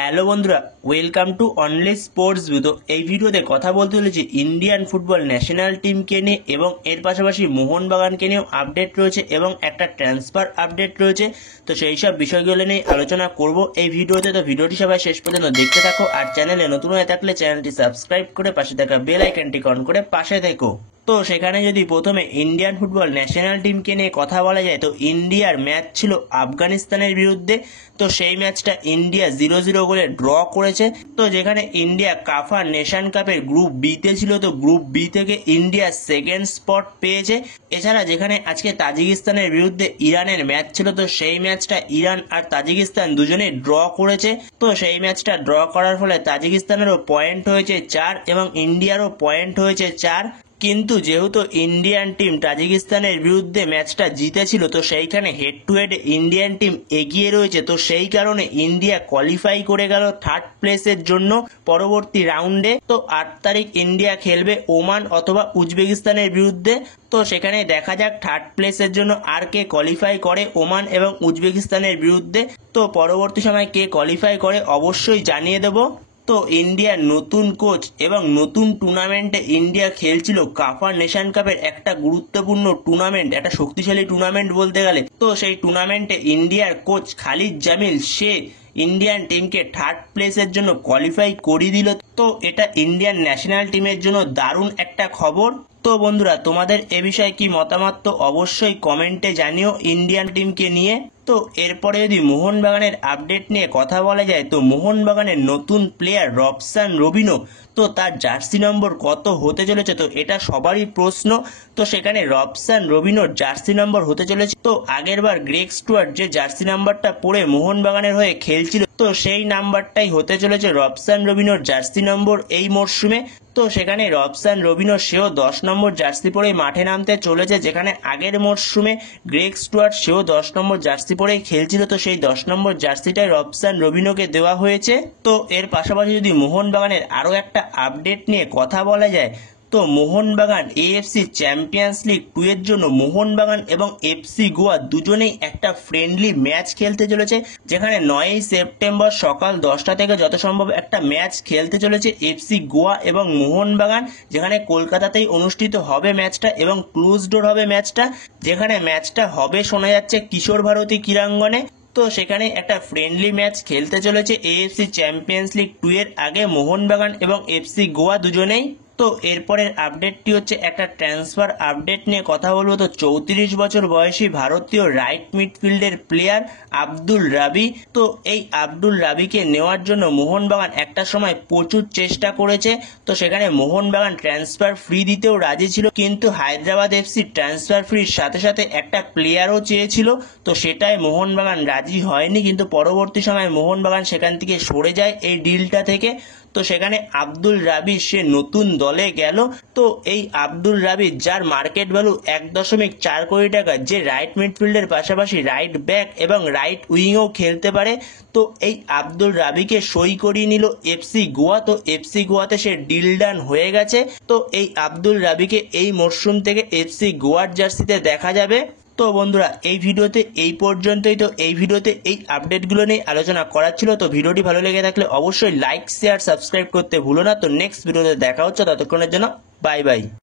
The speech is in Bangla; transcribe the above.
হ্যালো বন্ধুরা, welcome to only sports view. তো এই ভিডিওতে কথা বলতে চলেছি ইন্ডিয়ান ফুটবল ন্যাশনাল টিমকে নিয়ে এবং এর পাশাপাশি মোহনবাগানকে নিয়েও আপডেট রয়েছে এবং একটা ট্রান্সফার আপডেট রয়েছে। তো সেই সব বিষয়গুলো নিয়ে আলোচনা করব এই ভিডিওতে। তো ভিডিওটি সবাই শেষ পর্যন্ত দেখতে থাকো, আর চ্যানেলে নতুন হয়ে থাকলে চ্যানেলটি সাবস্ক্রাইব করে পাশে থাকা বেল আইকনটি অন করে পাশে থেকো। তো সেখানে যদি প্রথমে ইন্ডিয়ান ফুটবল ন্যাশনাল টিমকে নিয়ে কথা বলা যায়, তো ইন্ডিয়ার ম্যাচ ছিল আফগানিস্তানের বিরুদ্ধে। তো সেই ম্যাচটা ইন্ডিয়া 0-0 গোলে ড্র করেছে। তো যেখানে ইন্ডিয়া কাফা নেশন কাপের গ্রুপ বিতে ছিল, তো গ্রুপ বি থেকে ইন্ডিয়া সেকেন্ড স্পট পেয়েছে। এছাড়া যেখানে আজকে তাজিকিস্তানের বিরুদ্ধে ইরানের ম্যাচ ছিল, তো সেই ম্যাচটা ইরান আর তাজিকিস্তান দুজনেই ড্র করেছে। তো সেই ম্যাচটা ড্র করার ফলে তাজিকিস্তানেরও পয়েন্ট হয়েছে 4 এবং ইন্ডিয়ারও পয়েন্ট হয়েছে 4। কিন্তু যেহেতু ইন্ডিয়ান টিম তাজিকিস্তানের বিরুদ্ধে ম্যাচটা জিতেছিল, তো সেইখানে head to head Indian team এগিয়ে রয়েছে। তো সেই কারণে ইন্ডিয়া কোয়ালিফাই করে গেল থার্ড প্লেসের জন্য পরবর্তী রাউন্ডে। তো 8 তারিখ ইন্ডিয়া খেলবে ওমান অথবা উজবেকিস্তানের বিরুদ্ধে। তো সেখানে দেখা যাক থার্ড প্লেসের জন্য আর কে কোয়ালিফাই করে ওমান এবং উজবেকিস্তানের বিরুদ্ধে। তো পরবর্তী সময় কে কোয়ালিফাই করে অবশ্যই জানিয়ে দেব। তো ইন্ডিয়ার নতুন কোচ এবং নতুন টুর্নামেন্টে ইন্ডিয়া খেলছিল কাফা নেশন কাপের একটা গুরুত্বপূর্ণ টুর্নামেন্ট, একটা শক্তিশালী টুর্নামেন্ট বলতে গেলে। তো সেই টুর্নামেন্টে ইন্ডিয়ার কোচ খালিদ জামিল সে ইন্ডিয়ান টিমকে থার্ড প্লেসের জন্য কোয়ালিফাই করিয়ে দিল। তো এটা ইন্ডিয়ান ন্যাশনাল টিমের জন্য দারুণ একটা খবর। তো বন্ধুরা, তোমাদের এ বিষয়ে কি মতামত তো অবশ্যই কমেন্টে জানিও ইন্ডিয়ান টিমকে নিয়ে। তো এরপরে যদি মোহনবাগানের আপডেট নিয়ে কথা বলা যায়, তো মোহনবাগানের নতুন প্লেয়ার রবসান রবিনো, তো তার জার্সি নম্বর কত হতে চলেছে, তো এটা সবারই প্রশ্ন। তো সেখানে রবসান রবিনোর জার্সি নম্বর হতে চলেছে, তো আগেরবার গ্রেগ স্টুয়ার্ট যে জার্সি নাম্বারটা পরে মোহনবাগানের হয়ে খেলছিল, তো সেই নাম্বারটাই হতে চলেছে রবসান রবিনোর জার্সি নম্বর এই মরশুমে। তো সেখানে রবসান রবিনো সেও 10 নম্বর জার্সি পরে মাঠে নামতে চলেছে, যেখানে আগের মরশুমে গ্রেগ স্টুয়ার্ট সেও 10 নম্বর জার্সি পরেই খেলছিল। তো সেই 10 নম্বর জার্সিটাই রবসান রবিনোকে দেওয়া হয়েছে। তো এর পাশাপাশি যদি মোহনবাগানের আরও একটা আপডেট নিয়ে কথা বলা যায়, তো মোহনবাগান এএফসি চ্যাম্পিয়ন্স লিগ 2 এর জন্য মোহনবাগান এবং এফসি গোয়া দুজনেই একটা ফ্রেন্ডলি ম্যাচ খেলতে চলেছে, যেখানে 9ই সেপ্টেম্বর সকাল 10টা থেকে যত সম্ভব একটা ম্যাচ খেলতে চলেছে এফসি গোয়া এবং মোহনবাগান, যেখানে কলকাতাতেই অনুষ্ঠিত হবে ম্যাচটা এবং ক্লোজ ডোর হবে ম্যাচটা, যেখানে ম্যাচটা হবে শোনা যাচ্ছে কিশোর ভারতী ক্রীড়াঙ্গনে। তো সেখানে একটা ফ্রেন্ডলি ম্যাচ খেলতে চলেছে এএফসি চ্যাম্পিয়ন্স লিগ 2 এর আগে মোহনবাগান এবং এফসি গোয়া দুজনেই। তো এরপরের আপডেটটি হচ্ছে একটা ট্রান্সফার আপডেট নিয়ে কথা বলবো। তো 34 বছর বয়সী ভারতীয় রাইট মিডফিল্ডের প্লেয়ার আব্দুল রাবি, তো এই আব্দুল রাবিকে নেওয়ার জন্য মোহনবাগান একটা সময় প্রচুর চেষ্টা করেছে। তো সেখানে মোহনবাগান ট্রান্সফার ফ্রি দিতেও রাজি ছিল, কিন্তু হায়দ্রাবাদ এফসি ট্রান্সফার ফ্রির সাথে সাথে একটা প্লেয়ারও চেয়েছিল। তো সেটাই মোহনবাগান রাজি হয়নি, কিন্তু পরবর্তী সময় মোহনবাগান সেখান থেকে সরে যায় এই ডিলটা থেকে। তো সেখানে আব্দুল রাবি সে নতুন দলে গেল। তো এই আব্দুল রাবি, যার মার্কেট ভ্যালু 1.4 কোটি টাকা, যে রাইট মিডফিল্ডের পাশাপাশি রাইট ব্যাক এবং রাইট উইংও খেলতে পারে, তো এই আব্দুল রাবিকে সই করিয়ে নিল এফসি গোয়া। তো এফসি গোয়াতে সে ডিল ডান হয়ে গেছে। তো এই আব্দুল রাবিকে এই মরশুম থেকে এফসি গোয়ার জার্সিতে দেখা যাবে। তো বন্ধুরা, এই ভিডিওতে এই পর্যন্তই। তো এই ভিডিওতে এই আপডেটগুলো নিয়ে আলোচনা করার ছিল। তো ভিডিওটি ভালো লেগে থাকলে অবশ্যই লাইক শেয়ার সাবস্ক্রাইব করতে ভুলো না। তো নেক্সট ভিডিওতে দেখা হচ্ছে, ততক্ষণের জন্য বাই বাই।